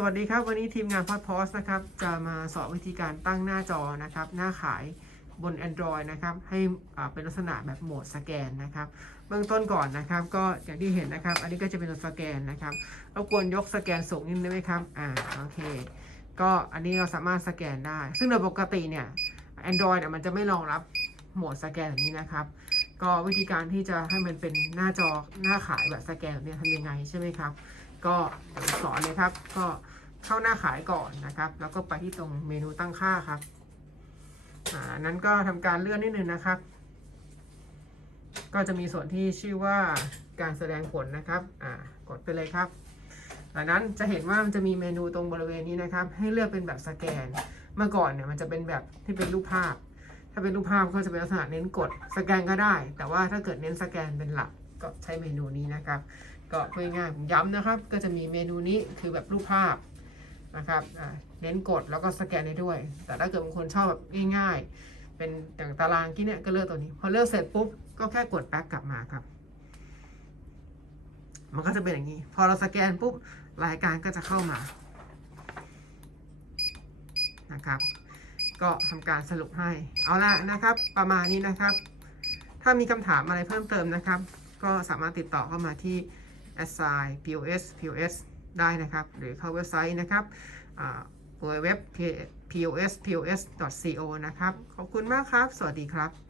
สวัสดีครับ วันนี้ทีมงานพอดพอสนะครับ จะมาสอนวิธีการตั้งหน้าจอนะครับ หน้าขายบน Android นะครับ ให้อ่าเป็นลักษณะแบบโหมดสแกนนะครับ เบื้องต้นก่อนนะครับ ก็อย่างที่เห็นนะครับ อันนี้ก็จะเป็นสแกนนะครับรบกวนยกสแกนสูงนิดได้ไหมครับ อ่า โอเค ก็อันนี้เราสามารถสแกนได้ ซึ่งโดยปกติเนี่ย Android เนี่ยมันจะไม่รองรับโหมดสแกนแบบนี้นะครับ ก็วิธีการที่จะให้มันเป็นหน้าจอหน้าขายแบบสแกนแบบเนี่ยทำยังไงใช่ไหมครับ ก็สอนเลยครับ ก็เข้าหน้าขายก่อนนะครับ แล้วก็ไปที่ตรงเมนูตั้งค่าครับอ่านั้นก็ทำการเลื่อนนิดนึงนะครับ ก็จะมีส่วนที่ชื่อว่าการแสดงผลนะครับอ่ากดไปเลยครับจากนั้นจะเห็นว่ามันจะมีเมนูตรงบริเวณนี้นะครับ ให้เลือกเป็นแบบสแกน เมื่อก่อนเนี่ยมันจะเป็นแบบที่เป็นรูปภาพ ถ้าเป็นรูปภาพก็จะเป็นลักษณะเน้นกดสแกนก็ได้ แต่ว่าถ้าเกิดเน้นสแกนเป็นหลักก็ใช้เมนูนี้นะครับ ก็พูดง่ายผมย้ำนะครับ ก็จะมีเมนูนี้คือแบบรูปภาพนะครับเน้นกดแล้วก็สแกนได้ด้วย แต่ถ้าเกิดบางคนชอบแบบง่ายๆ เป็นอย่างตารางกี้เนี่ยก็เลือกตัวนี้ พอเลือกเสร็จปุ๊บก็แค่กดแบ็กกลับมาครับ มันก็จะเป็นอย่างนี้ พอเราสแกนปุ๊บรายการก็จะเข้ามานะครับ ก็ทำการสรุปให้ เอาละนะครับ ประมาณนี้นะครับ ถ้ามีคำถามอะไรเพิ่มเติมนะครับ ก็สามารถติดต่อเข้ามาที่ assign pos pos ได้นะครับ หรือเข้าเว็บไซต์นะครับเว็บ pos pos co นะครับ ขอบคุณมากครับ สวัสดีครับ